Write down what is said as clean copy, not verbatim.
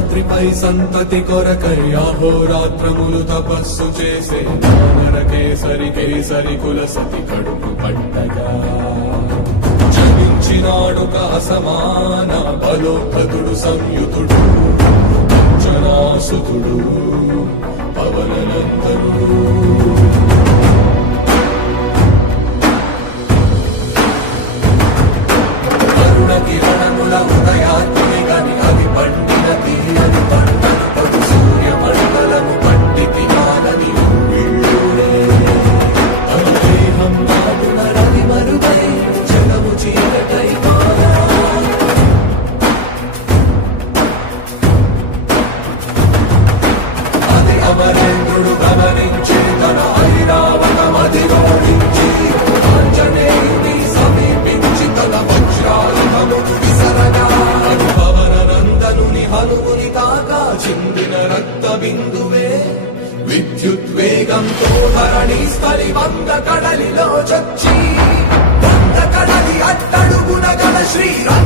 శేషాద్రిపై సంతతి కొరకై అహోరాత్రములు తపస్సు చేసే నరకేసరి కేసరి కుల సతి కడుపు పట్టగా జనించినాడుక అసమాన బలోద్ధతుడు సంయుతుడు అంజనాసుతుడు పవననందనుడు కిరణముల ఉదయాత్మి గని అవి పండిన తీయని పంటను పడు సూర్య మండలము పండితి మానని దేహం నాడున రవి మరుగై జలము చీకటై మారా అది అమరేంద్రుడు గమనించి తన ఐరావతమది ఓడించి ఆంజనేయుని సమీపించి తన వజ్రాయుధము విసరగా పవననందనుని హనుముని తాకా చిందిన రక్త బిందువే విద్యుద్వేగంతో ధరణి స్థలి వంద కడలిలో చచ్చి వంద కడలి అట్టడుగున గల శ్రీరా